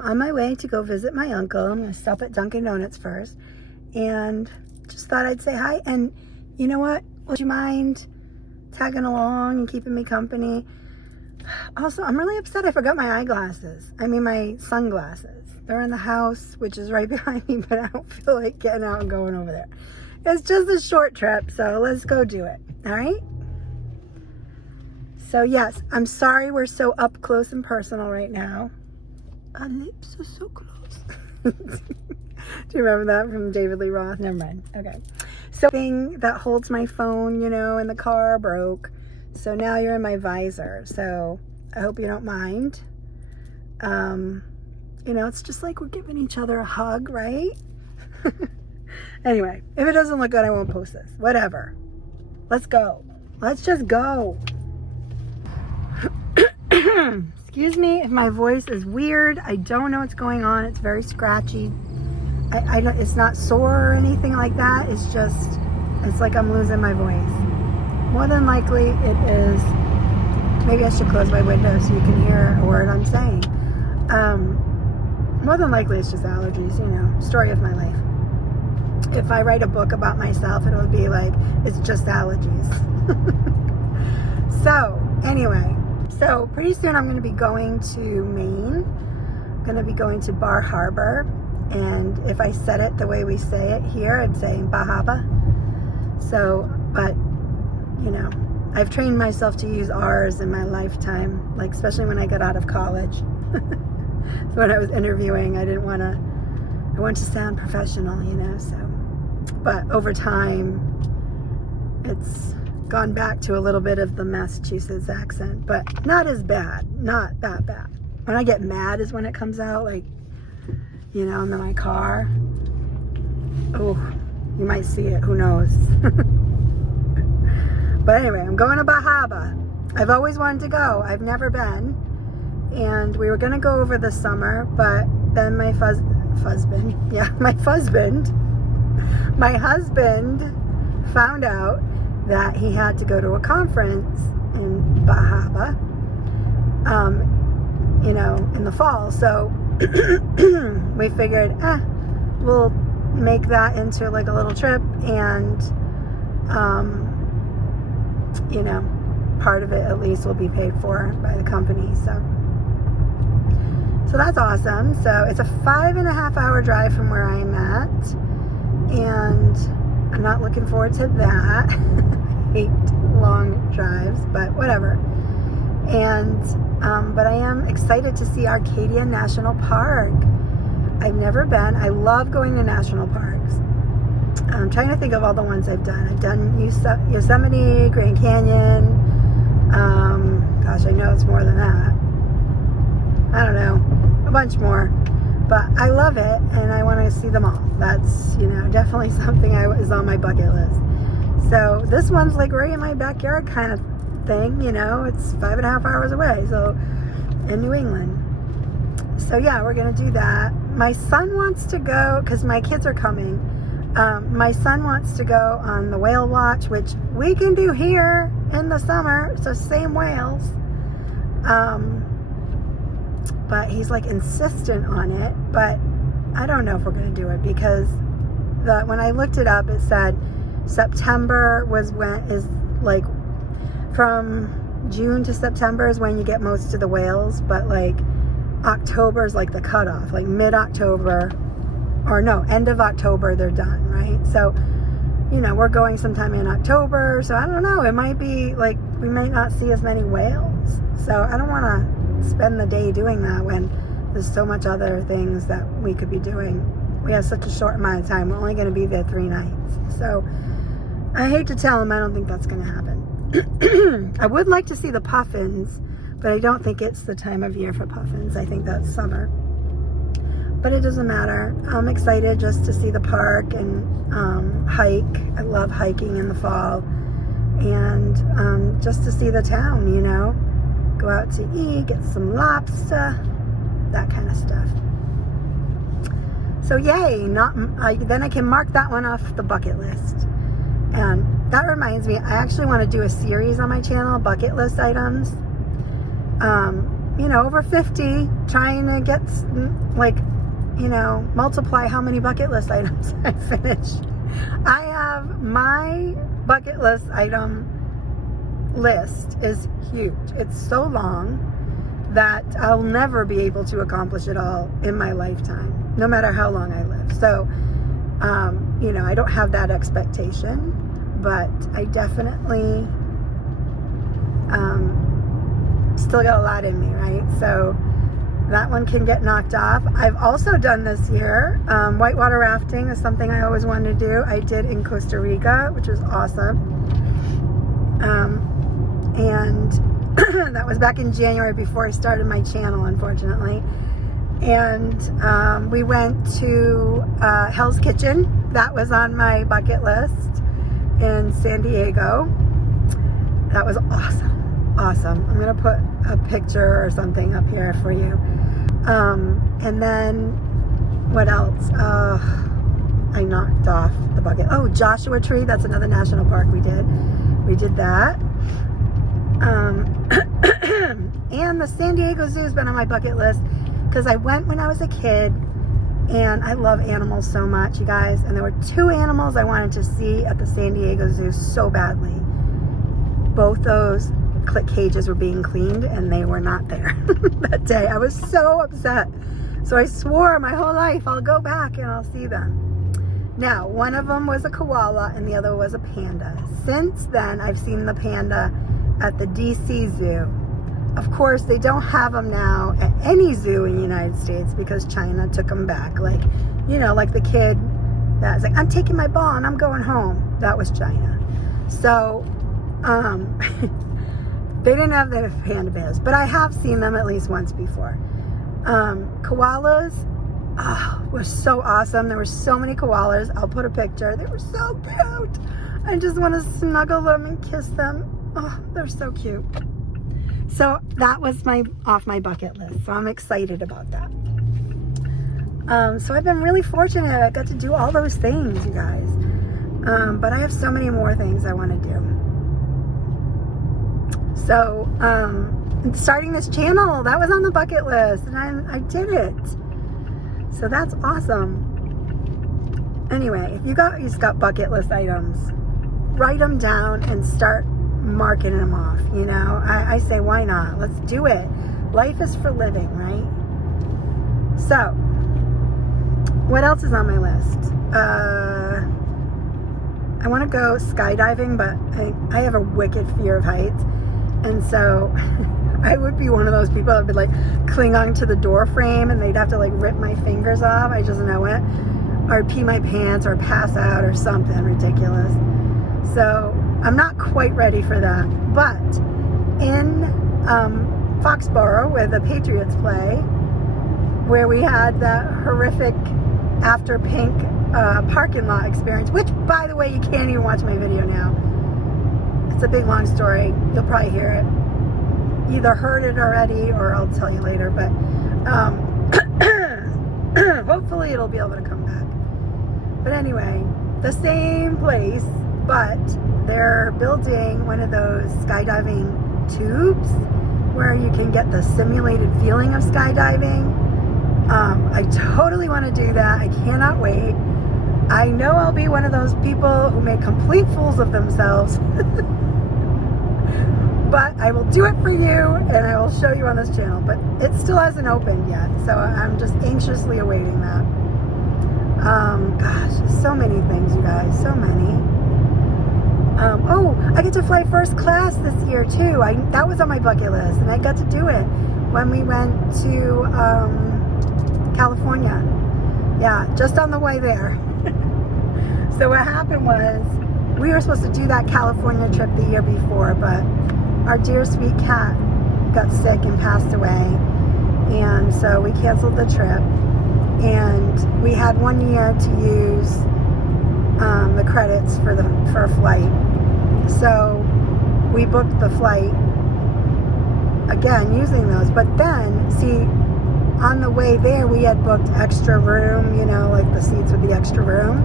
I'm on my way to go visit my uncle. I'm going to stop at Dunkin' Donuts first. And just thought I'd say hi. And you know what? Would you mind tagging along and keeping me company? Also, I'm really upset I forgot my eyeglasses. I mean, my sunglasses. They're in the house, which is right behind me, but I don't feel like getting out and going over there. It's just a short trip, so let's go do it. All right? So yes, I'm sorry we're so up close and personal right now. Our lips are so close. Do you remember that from David Lee Roth? Never mind. Okay. So the thing that holds my phone, in the car broke. So now you're in my visor. So I hope you don't mind. It's just like we're giving each other a hug, right? Anyway, if it doesn't look good, I won't post this. Whatever. Let's go. Let's just go. Excuse me if my voice is weird. I don't know what's going on. It's very scratchy. I don't, it's not sore or anything like that. It's like I'm losing my voice. More than likely it is. Maybe I should close my window so you can hear a word I'm saying. More than likely it's just allergies, story of my life. If I write a book about myself, it'll be like, it's just allergies. So, anyway. So, pretty soon I'm going to be going to Maine. I'm going to be going to Bar Harbor. And if I said it the way we say it here, I'd say Bahaba. So, but, I've trained myself to use R's in my lifetime, like especially when I got out of college. So when I was interviewing, I wanted to sound professional, so. But over time, it's gone back to a little bit of the Massachusetts accent, but not as bad, not that bad. When I get mad is when it comes out, like, I'm in my car. Oh, you might see it, who knows. But anyway, I'm going to Bahaba. I've always wanted to go. I've never been. And we were going to go over this summer, but then my husband found out that he had to go to a conference in Bahaba, in the fall. So we figured, we'll make that into like a little trip, and part of it at least will be paid for by the company. So that's awesome. So it's a 5.5 hour drive from where I'm at, and I'm not looking forward to that. I hate long drives, but whatever. And but I am excited to see Arcadia National Park. I've never been. I love going to national parks. I'm trying to think of all the ones I've done. I've done Yosemite, Grand Canyon. Gosh, I know it's more than that. I don't know, a bunch more. But I love it, and I want to see them all. That's, definitely something is on my bucket list. So this one's like right in my backyard kind of thing, It's 5.5 hours away, so in New England. So yeah, we're going to do that. My son wants to go, because my kids are coming. My son wants to go on the whale watch, which we can do here in the summer. So same whales. But he's like insistent on it. But I don't know if we're going to do it, because when I looked it up, it said September is like from June to September is when you get most of the whales. But like October is like the cutoff, like mid-October. Or no, end of October, they're done, right? So, we're going sometime in October. So I don't know. It might be like we might not see as many whales. So I don't want to spend the day doing that when there's so much other things that we could be doing. We have such a short amount of time. We're only going to be there 3 nights. So I hate to tell him I don't think that's going to happen. I would like to see the puffins, but I don't think it's the time of year for puffins. I think that's summer. But it doesn't matter. I'm excited just to see the park and hike. I love hiking in the fall. And just to see the town, Go out to eat, get some lobster, that kind of stuff. So yay, then I can mark that one off the bucket list. And that reminds me, I actually want to do a series on my channel, bucket list items. over 50, trying to get, like, multiply how many bucket list items I finished. I have my bucket list item list is huge. It's so long that I'll never be able to accomplish it all in my lifetime, no matter how long I live. So, I don't have that expectation, but I definitely still got a lot in me, right? So that one can get knocked off. I've also done this year, whitewater rafting is something I always wanted to do. I did in Costa Rica, which was awesome. And that was back in January before I started my channel, unfortunately. And we went to Hell's Kitchen. That was on my bucket list in San Diego. That was awesome. Awesome. I'm going to put a picture or something up here for you. And then what else? I knocked off the bucket. Oh, Joshua Tree. That's another national park we did. We did that. And the San Diego Zoo has been on my bucket list because I went when I was a kid, and I love animals so much, you guys. And there were 2 animals I wanted to see at the San Diego Zoo so badly. Both those cages were being cleaned, and they were not there that day. I was so upset. So I swore my whole life I'll go back and I'll see them. Now, one of them was a koala and the other was a panda. Since then, I've seen the panda at the DC Zoo. Of course, they don't have them now at any zoo in the United States because China took them back. Like, like the kid that's like, I'm taking my ball and I'm going home. That was China. So, they didn't have the panda bears, but I have seen them at least once before. Koalas were so awesome. There were so many koalas. I'll put a picture. They were so cute. I just want to snuggle them and kiss them. Oh, they're so cute. So that was off my bucket list. So I'm excited about that. So I've been really fortunate. I got to do all those things, you guys. But I have so many more things I want to do. So starting this channel, that was on the bucket list, and I did it. So that's awesome. Anyway, if you guys got bucket list items, write them down and start marking them off. I say, why not? Let's do it. Life is for living, right? So, what else is on my list? I want to go skydiving, but I have a wicked fear of heights. And so I would be one of those people that would like cling on to the door frame and they'd have to like rip my fingers off. I just know it. Or pee my pants or pass out or something ridiculous. So I'm not quite ready for that. But in Foxborough, where the Patriots play, where we had that horrific after pink parking lot experience, which, by the way, you can't even watch my video now. It's a big, long story. You'll probably hear it. Either heard it already or I'll tell you later. But hopefully it'll be able to come back. But anyway, the same place, but they're building one of those skydiving tubes where you can get the simulated feeling of skydiving. I totally want to do that. I cannot wait. I know I'll be one of those people who make complete fools of themselves. But I will do it for you and I will show you on this channel. But it still hasn't opened yet, so I'm just anxiously awaiting that. Gosh, so many things, you guys, so many. Oh, I get to fly first class this year too. That was on my bucket list, and I got to do it when we went to California. Yeah, just on the way there. So what happened was, we were supposed to do that California trip the year before, but our dear sweet cat got sick and passed away, and so we canceled the trip. And we had 1 year to use the credits for a flight. So we booked the flight again using those. But then, see, on the way there we had booked extra room, like the seats with the extra room.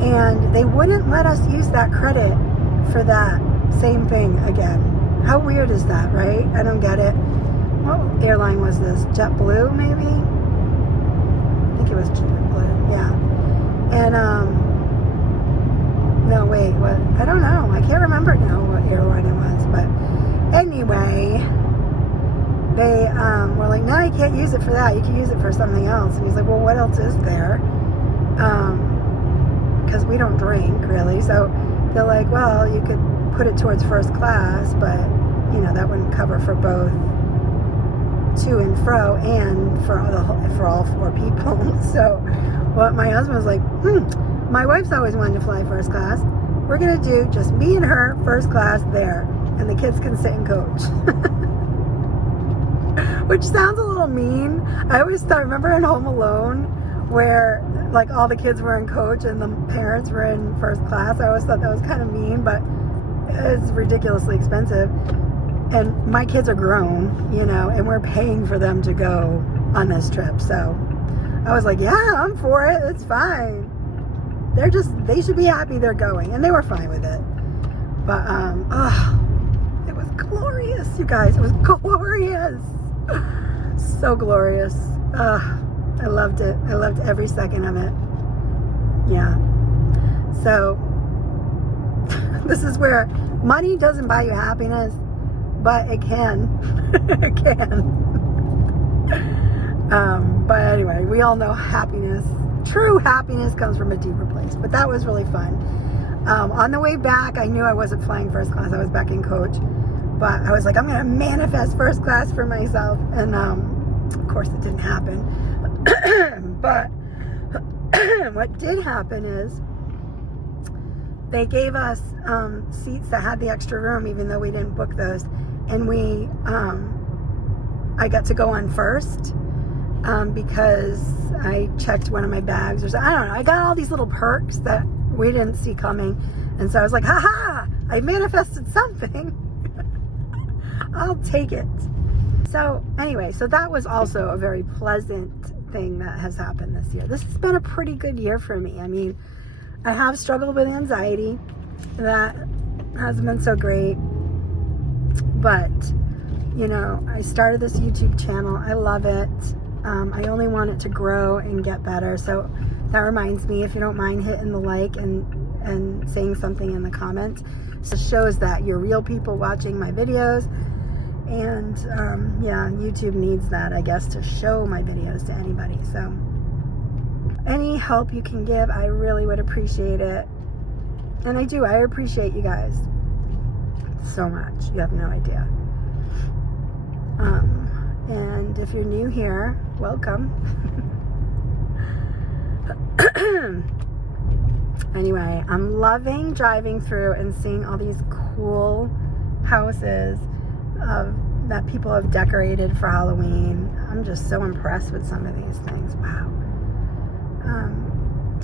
And they wouldn't let us use that credit for that same thing again. How weird is that, right? I don't get it. what airline was this? JetBlue, maybe? I think it was JetBlue, yeah. And, no, wait, what? I don't know. I can't remember now what airline it was, but anyway, they were like, no, you can't use it for that. You can use it for something else. And he's like, well, what else is there? Because we don't drink, really. So they're like, well, you could put it towards first class, but, you know, that wouldn't cover for both to and fro and for all 4 people. So well, my husband was like, my wife's always wanted to fly first class. We're going to do just me and her first class there, and the kids can sit in coach. Which sounds a little mean. I always thought, remember in Home Alone, where like all the kids were in coach and the parents were in first class? I always thought that was kind of mean, but it's ridiculously expensive. And my kids are grown, you know, and we're paying for them to go on this trip. So I was like, yeah, I'm for it. It's fine. They should be happy they're going. And they were fine with it. But, it was glorious, you guys. It was glorious. So glorious. I loved it. I loved every second of it. Yeah. So, this is where money doesn't buy you happiness, but it can. It can. But anyway, we all know happiness. True happiness comes from a deeper place. But that was really fun. On the way back, I knew I wasn't flying first class. I was back in coach. But I was like, I'm going to manifest first class for myself. And of course, it didn't happen. But what did happen is they gave us seats that had the extra room, even though we didn't book those. And I got to go on first because I checked one of my bags. I don't know. I got all these little perks that we didn't see coming. And so I was like, haha, I manifested something. I'll take it. So anyway, so that was also a very pleasant thing that has happened this year. This has been a pretty good year for me. I mean, I have struggled with anxiety. That hasn't been so great. But, you know, I started this YouTube channel. I love it. I only want it to grow and get better. So that reminds me, if you don't mind hitting the like and saying something in the comments. So it shows that you're real people watching my videos. And yeah, YouTube needs that, I guess, to show my videos to anybody. So any help you can give, I really would appreciate it. And I do. I appreciate you guys so much. You have no idea. And if you're new here, welcome. Anyway, I'm loving driving through and seeing all these cool houses that people have decorated for Halloween. I'm just so impressed with some of these things. Wow.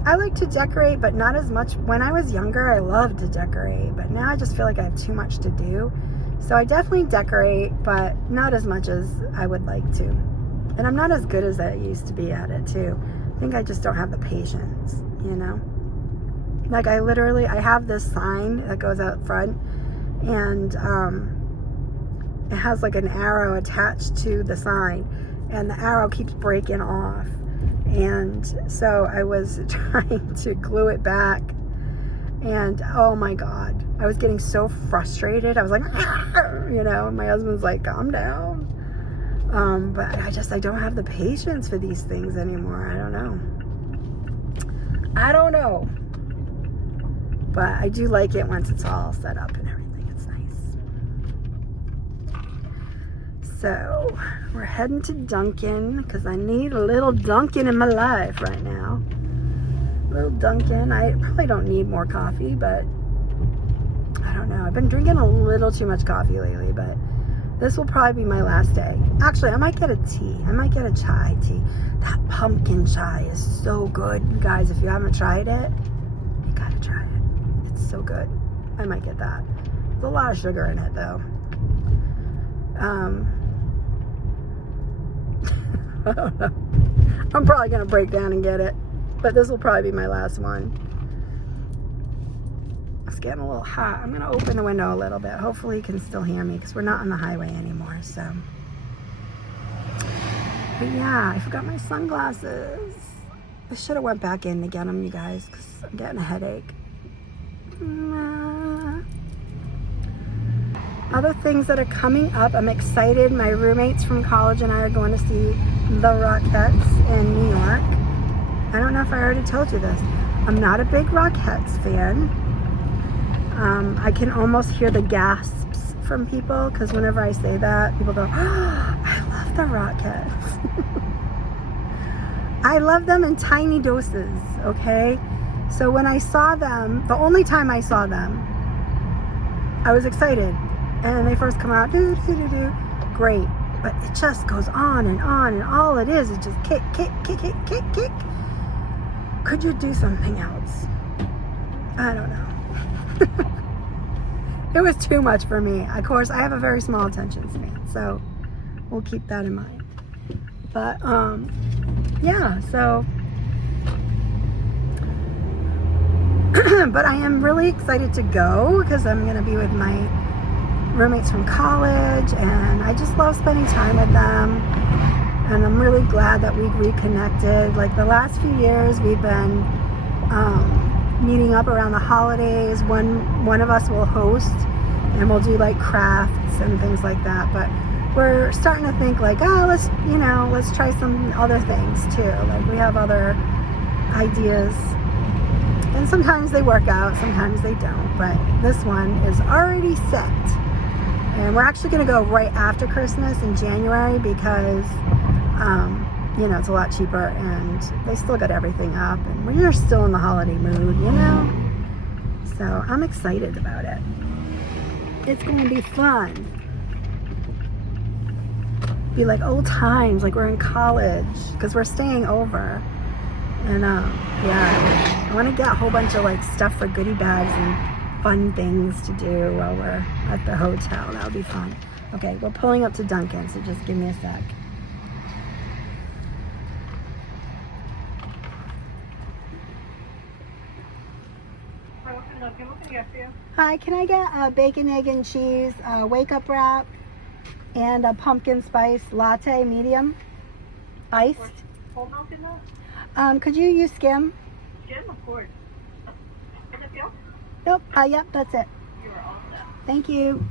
I like to decorate, but not as much. When I was younger, I loved to decorate, but now I just feel like I have too much to do. So I definitely decorate, but not as much as I would like to. And I'm not as good as I used to be at it, too. I think I just don't have the patience, you know? Like, I have this sign that goes out front, and it has like an arrow attached to the sign, and the arrow keeps breaking off. And so I was trying to glue it back, and oh my God, I was getting so frustrated. I was like, you know, my husband's like, calm down. But I don't have the patience for these things anymore. I don't know. But I do like it once it's all set up and everything. It's nice. So we're heading to Dunkin' because I need a little Dunkin' in my life right now. A little Dunkin'. I probably don't need more coffee, but I don't know. I've been drinking a little too much coffee lately, but this will probably be my last day. Actually, I might get a tea. I might get a chai tea. That pumpkin chai is so good. You guys, if you haven't tried it, you gotta try it. It's so good. I might get that. There's a lot of sugar in it, though. I don't know. I'm probably gonna break down and get it, but this will probably be my last one. It's getting a little hot. I'm gonna open the window a little bit. Hopefully you can still hear me because we're not on the highway anymore. So But yeah, I forgot my sunglasses. I should have went back in to get them, you guys, because I'm getting a headache. Other things that are coming up, I'm excited. My roommates from college and I are going to see the Rockettes in New York. I don't know if I already told you this. I'm not a big Rockettes fan. I can almost hear the gasps from people because whenever I say that, people go, oh, I love the Rockettes. I love them in tiny doses, okay? So when I saw them, the only time I saw them, I was excited. And they first come out, great. But it just goes on, and all it is just kick, kick, kick, kick, kick, kick. Could you do something else? I don't know. It was too much for me. Of course, I have a very small attention span, so we'll keep that in mind. But, yeah, so. But I am really excited to go because I'm going to be with my roommates from college, and I just love spending time with them, and I'm really glad that we reconnected. Like the last few years we've been meeting up around the holidays. One of us will host and we'll do like crafts and things like that, but we're starting to think like, oh, let's try some other things too. Like we have other ideas, and sometimes they work out, sometimes they don't, but this one is already set. And we're actually going to go right after Christmas in January because, it's a lot cheaper and they still got everything up and we're still in the holiday mood, So I'm excited about it. It's going to be fun. Be like old times, like we're in college because we're staying over. And I want to get a whole bunch of like stuff for goodie bags and fun things to do while we're at the hotel. That'll be fun. Okay, we're pulling up to Dunkin', so just give me a sec. Hi, can I get a bacon, egg, and cheese, wake up wrap, and a pumpkin spice latte, medium, iced? Whole milk in that? Could you use skim? Skim, of course. Anything else? Nope. Yep, that's it. You are all set. Thank you.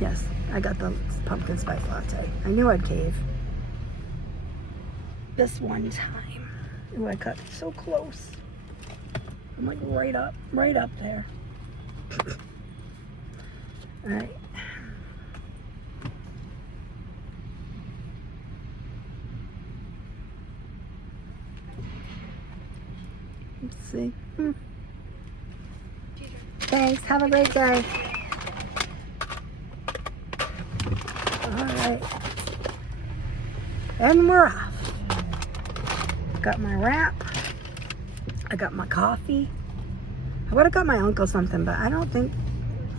Yes, I got the pumpkin spice latte. I knew I'd cave. This one time. Ooh, I got so close. I'm like right up there. All right. Let's see. Thanks. Have a great day. All right. And we're off. Got my wrap. I got my coffee. I would have got my uncle something, but I don't think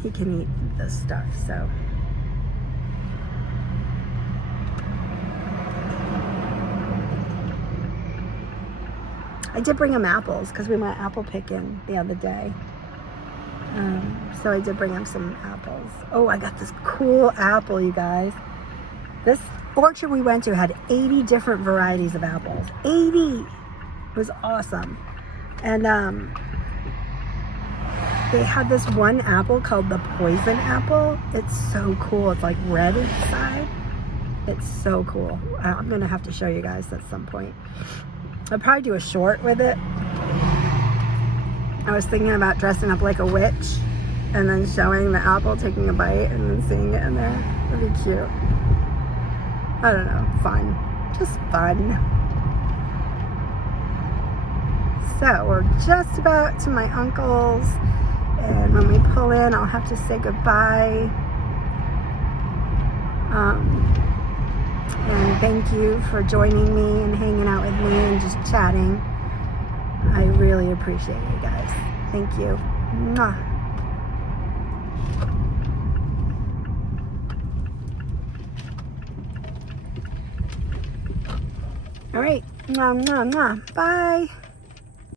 he can eat this stuff, so. I did bring him apples because we went apple picking the other day. So I did bring him some apples. Oh, I got this cool apple, you guys. This orchard we went to had 80 different varieties of apples. 80! It was awesome. And they had this one apple called the poison apple. It's so cool. It's like red inside. It's so cool. I'm going to have to show you guys at some point. I'll probably do a short with it. I was thinking about dressing up like a witch and then showing the apple, taking a bite, and then seeing it in there. It'd be cute. I don't know. Fun. Just fun. So we're just about to my uncle's, and when we pull in, I'll have to say goodbye. And thank you for joining me and hanging out with me and just chatting. I really appreciate you guys. Thank you. Mwah. All right. Mwah, mwah, mwah. Bye.